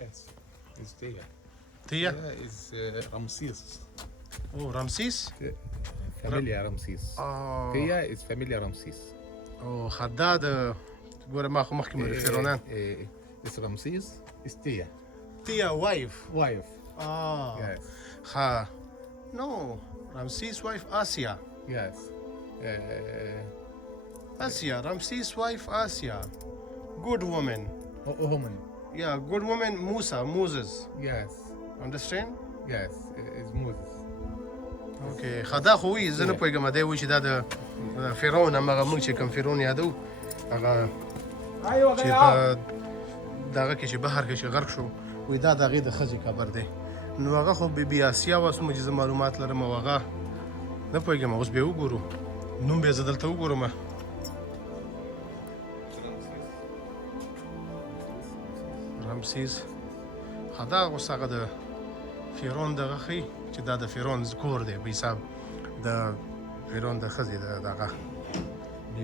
Yes, it's Tia. Tia? Tia is Ramses. Oh, Ramses? Familia Ramses. Oh. Tia is Familia Ramses. او حداد ګوره ما خو مخکې مې فیرونان It's Ramses. It's Tia. Tia wife. Wife. Oh. Yes. ها No, Ramses wife Asia. Yes. Asia, Ramses wife Asia. Good woman. Woman. Yeah, good woman Moses. Yes. Understand? Yes. It's Moses. اوکې خدا خو وي زه نه پوهېږم دی وایي چې دا د فرعون همغه موږ چې کوم فرعون یادو هغه چې په دغه کې چې بحر کې چې غرق شو وایي دا د هغې د ښځې قبر دی نو هغه خو بي آسیا وه څومره چې زه معلومات لرم او هغه نه پوهېږم اوس به یې وګورو نوم به یې زه دلته وګورم رمسیس خدا اوس هغه د فرعون دغه ښیي چې دا د فرعون کور دی په حساب د فرعون د ښځې دغه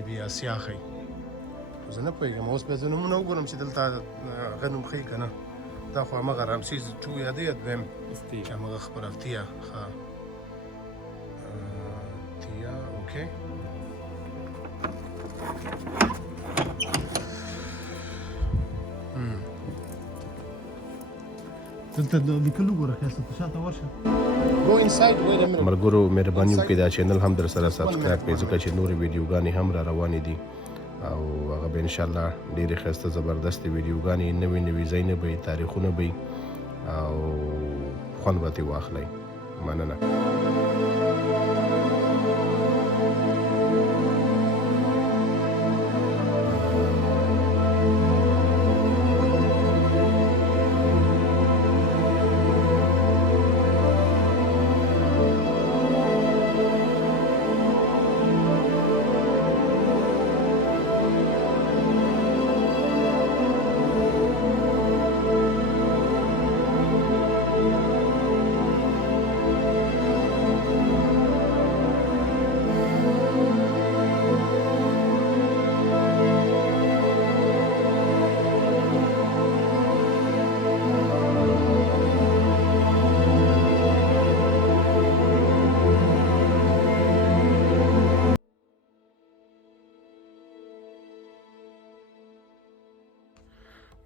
بي آسیا ښیي زه نه پوهېږم اوس به زه نومونه وګورم چې دلته هغه نوم ښیي که نه دا خو همغه رمسیس ټو یادوي یا دویم چې همغه خبره تیا ښه تیا اوکې دلته د لیکلو ګوره ښایسته په شاته ورشه ملګرو مهرباني وکړئ دا چینل هم در سره سبسکرایب کړئ ځکه چې نورې ویډیوګانې هم را روانې دي او هغه به انشاءالله ډېرې ښایسته زبردستې ویډیوګانې نوې نوې ځایونه به وي تاریخونه به وي او خوند به ترې واخلئ مننه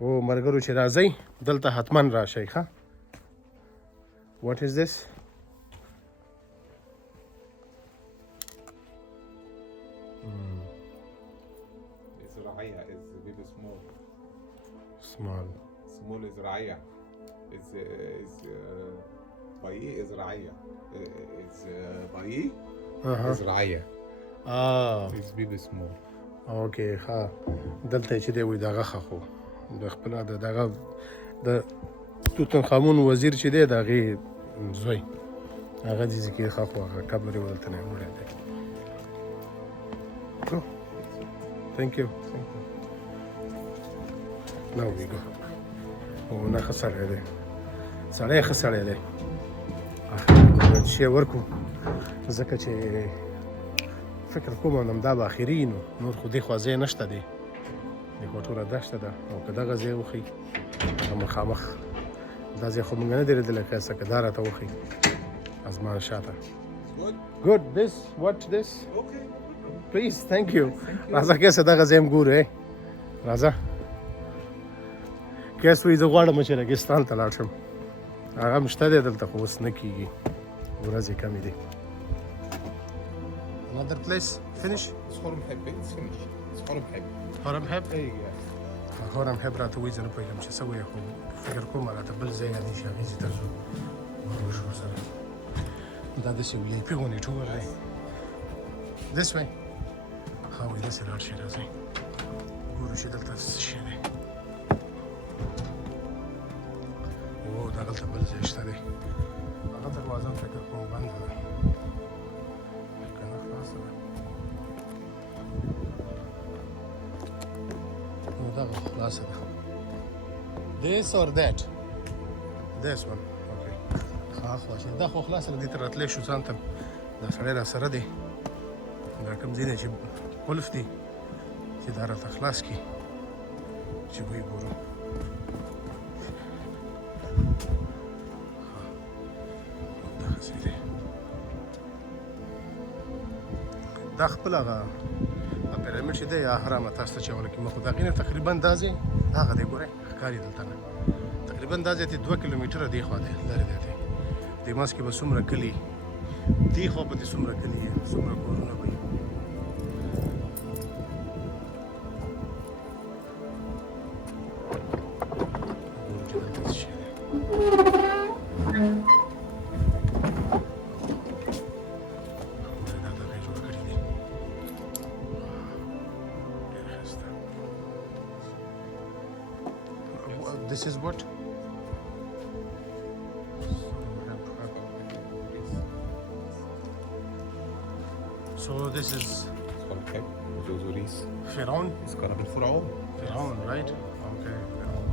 او ملګرو چې راځئ دلته حتما راشئ ښه What is this? It's Raya. It's very small. Small. Small is Raya. It's Bayi is Raya. It's Bayi is Raya. It's very small. اوکې ښه دلته چې دی وایي دغه ښه خو د خپل د دغه د توتنخامون وزیر چې دی د هغې زوی هغه دې کې ښه خو هغه قبر یې دلته نه وړی دی Thank you. Now we go. او نه ښه سړی دی سړی ښه سړی دی شی ورکو ځکه چې فکر کوم همدا به اخري نو نور خو دې خوا ځای نشته دی دې خوا ټوله دښته ده او که دغه ځای وښي هغه مخامخ دا ځای خو موږ نه دی لیدلی ښایسته که دا راته وښي ازمان شاته Good. This? What this? Okay. Please, thank you. راځه کیسه دغه ځای هم ګورو راځه کیس وایي زه غواړم چې ریګستان ته لاړ شم هغه هم شته دی دلته خو اوس نه کېږي ورځې کمې دي Another place? Finish? It's Horemheb. It's finished. It's Horemheb. Horemheb? Yes. Horemheb راته وایي زه نه پوهېږم چې څه وایي خو فکر کوم راته بل ځای یادېږي چې هغې ځای ته ځو ورشو سره دا داسې VIP غوندې ټور دی This way? ښه وایي داسې لاړ شئ راځئ ګورو چې دلته څه شی دی او دغلته بل ځای شته دی هغه دروازه هم فکر کوم بنده ده که نه خلاصه ده نو دغه خلاصه ده This or that? This one. Okay. ښه خوا چې دا خو خلاصه ده دې ته راتلی شو ځان ته دا سړی را سره دی دا کوم ځای دی چې قلف دی چې دا راته خلاص کړي چې ویې ګورو سیدی دا خپل هغه پیرامید چې دی یا اهرام تاسو ته چې ولا کې مخ دا غینه تقریبا دازې دا غدې ګوره ښکاری دلته نه تقریبا دازې ته 2 کیلومتره دی خو دی لري دی د ماس کې به څومره کلی دی خو په دې څومره کلی څومره کورونه وي This is what? So this is صار محب جوزوريس Firaun? يذكر بالفرعون Firaun, right? Okay, Firaun.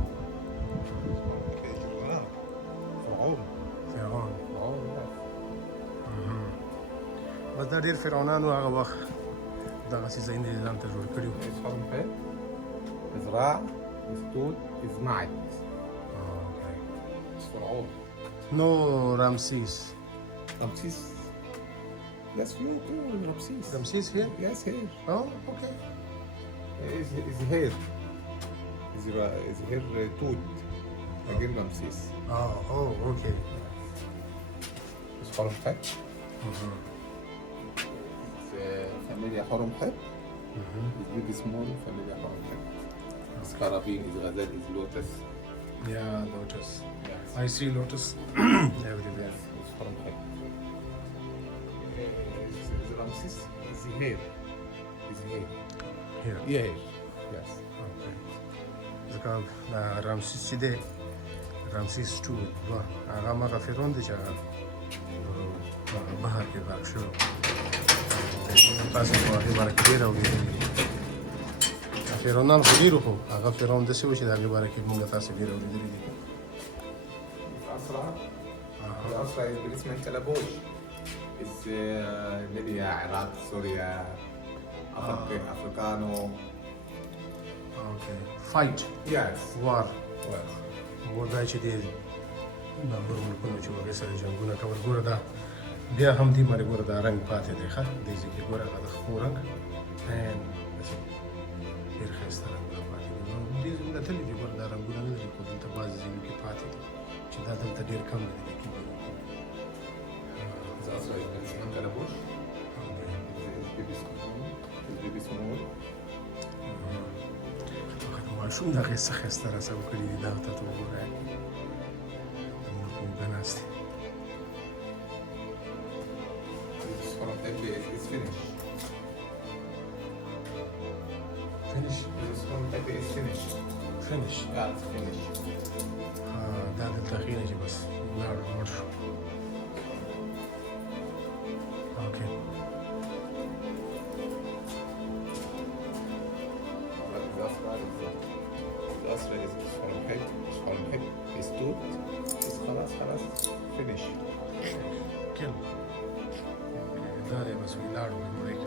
فرعون Firaun. فرعون بس دا ډېر فرعونانو هغه وخت دغه څیزونه یې ځان ته جوړ کړي وو. صار محب إزراع إزتوت إزمعت Okay. فرعون No Ramses. رمسيس Yes, you too, Ramses. Ramses here? Yes, here. Oh, okay. Is here. Is here Tut. Again Ramses. Oh, okay. Is Horemheb. Familia Horemheb. Is baby small familia Horemheb. Is Carabin, is Ghazal, is Lotus. Yeah, lotus. Yes. I see lotus everywhere. Is Horemheb. Is Ramses. Is here. Is here. Here. Yeah. Yes. Okay. ځکه دا رامسیس چې دی رامسیس 2 هغه مغه فرعون دی چې هغه په بحر کې غرق شو تاسو په هغې باره کې ډېر اورېدلي دي فرعونان خو ډېرو خو هغه فرعون داسې و چې د هغې باره کې مونږ تاسو ډېر اورېدلي دي الأسرع. الأسرع is بالاسم كلبوش. Is ليبيا، عراق، سوريا، أفريقانو. اوکې فایټ Yes. وار Well, مور دا چې دی نامبر ملکونو چې هغې سره جنګونه کول ګوره دا بیا هم دې باندې ګوره دا رنګ پاتې دی ښه دې ځای کې ګوره هغه د خپو رنګ and داسې ډېر ښایسته رنګونه پاتې دي نو دې زموږ تللي دي ګوره دا رنګونه نه لري خو دلته بعضې ځایونو کې پاتې دي چې دا دلته ډېر کم دی دې کې الأسرع is بالاسم كلبوش. Is baby small. Is baby small. فقط ماشوم د هغې څه ښایسته رسم کړي دي دا ته ته وګوره د مور په اوږه ناست دی Is Horemheb is finished. فینش Is Horemheb is finished. فینش Yeah, it's finished. دا دلته خینه چې بس لاړ مړ شو اوکې الأسرع is Horemheb. Is Horemheb is Tut. Is خلاص finish. کل دا دی بس وی لاړ وګورئ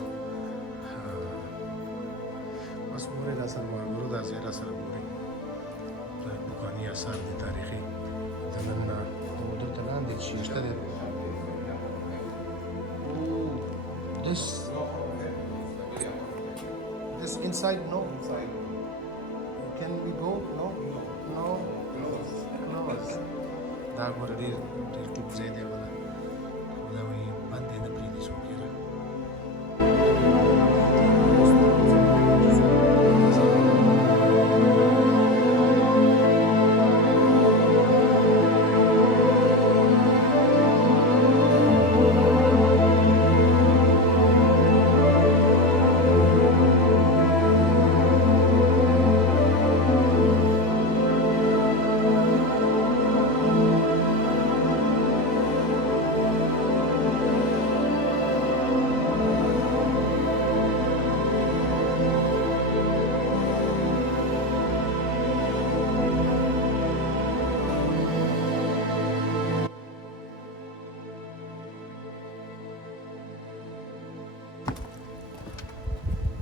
بس وګورئ دا سره ملګرو دا ځای راسره ګورئ دا پخواني اثار دي تاریخي دننه دلته لاندې چې شته دی This inside, no? Inside. Can we go? No? No? Close. دا ګوره ډېر ټوپ ځای دی ولا خو دا وایي بند دی نه پرېږدي څوک یې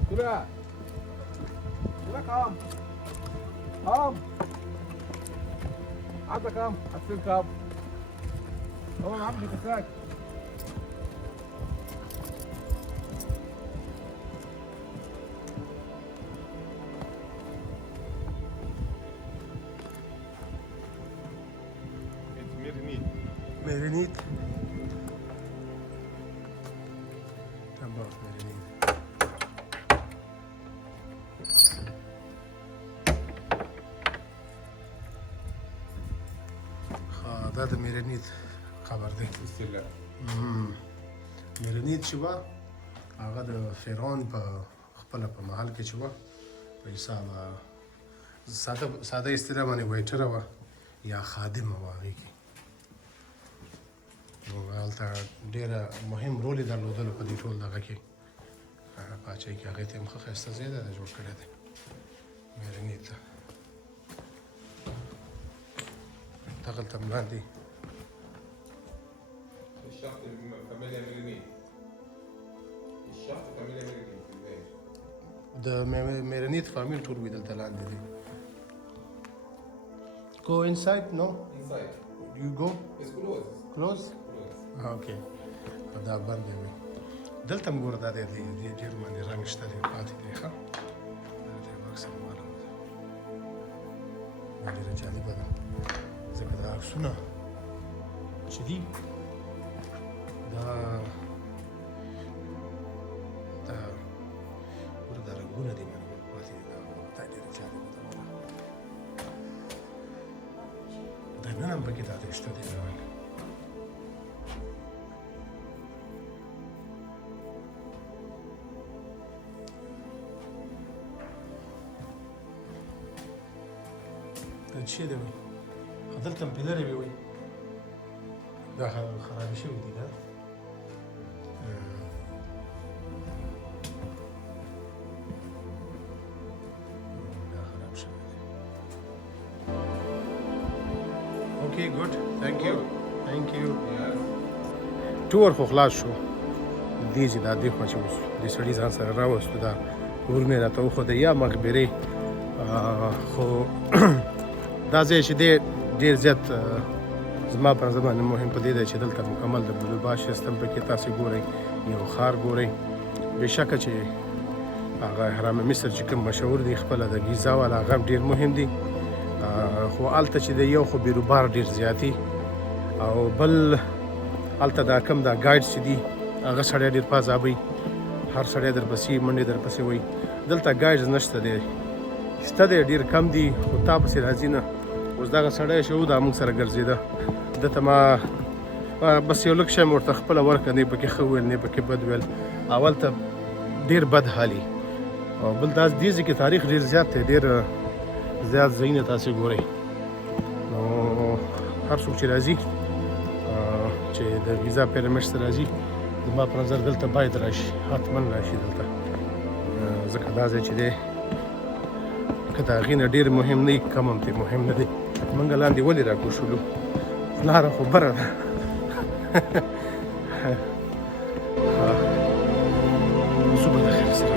Tura. Tura come. Come. عبدك come. حسين come. هو عبدي كساك. Merenid. About Merenid. دا د میرنید خبر دی. بسم الله. میرنید چې وه هغه د فرعون په خپله په محل کې چې وه په حساب ساده اصطلاح باندې ویټره وه یا خادمه وه هغې کې. نو هلته ډېره مهم رول یې درلودلو په دې ټول دغه کې پاچاهۍ کې. هغې ته هم ښه ښایسته ځای ده جوړ کړی دی میرنید ته. دخلت ملاندي الشخص فاميليا ميرينيد. الشخص فاميليا ميرينيد ازاي؟ د میرنید فامیل ټول وي دلته لاندې دي. Go inside, no? Inside. You go? It's closed. Close? Closed. Okay. دا بند دی. دلته هم ګوره دا دی ډېر باندې رنګ شته دی پاتې دی ښه. دا دی اکثر معلومه ده. دا ډېره جالبه ده. ځکه دا عکسونه چې دي دا ګوره دا رنګونه دي باندې پاتې دي. دا ډېره جالبه ده. دا نن هم پکې دا شته دی رنګ. دا څه دی وایي دلته هم پیلرې وي وایي دا خرابې شوي دي که دا خراب شوی دی. اوکې ګډ تھینک یو. ټور خو خلاص شو. دې چې دا دې خوا چې اوس دې سړي ځان سره راوستو دا ور مې راته وښوده یا مقبرې خو دا ځای چې دی ډېر زیات زما پر نظر باندې مهم په دې دی چې دلته مکمل د بلوبا سیستم پکې تاسې ګورئ. یو ښار ګورئ بېشکه چې هغه اهرام مصر چې کوم مشهور دی خپله د ګیزا والا هغه هم ډېر مهم دی. خو هلته چې دی یو خو بیروبار ډېر زیات او بل هلته دا کم دا ګایډ چې دي هغه سړی ډېر په عذابوي. هر سړی درپسې منډې درپسې وایي. دلته ګایډز نشته دی. شته دی ډېر کم دي خو تا پسې راځي نه. اوس دغه سړی چې و دا موږ سره ګرځېده ده ته ما بس یو لږ شی مې ورته خپله ورکړه. نه یې پکې ښه وویل نه یې پکې بد ویل. اول ته ډېر بد حالي او بل دا دې ځای کې تاریخ ډېر زیات دی. ډېر زیات ځایونه تاسې ګورئ. نو هر څوک چې راځي چې د ویزا پیرمیډ ته راځي زما په نظر دلته باید راشي. حتما راشي دلته ځکه دا ځای چې دی که د هغې نه ډېر مهم نه وي کم هم ترې مهم نه دی. موږ لاندې ولې راکوز شولو؟ لاره خو بره ده. صبح د خیر سره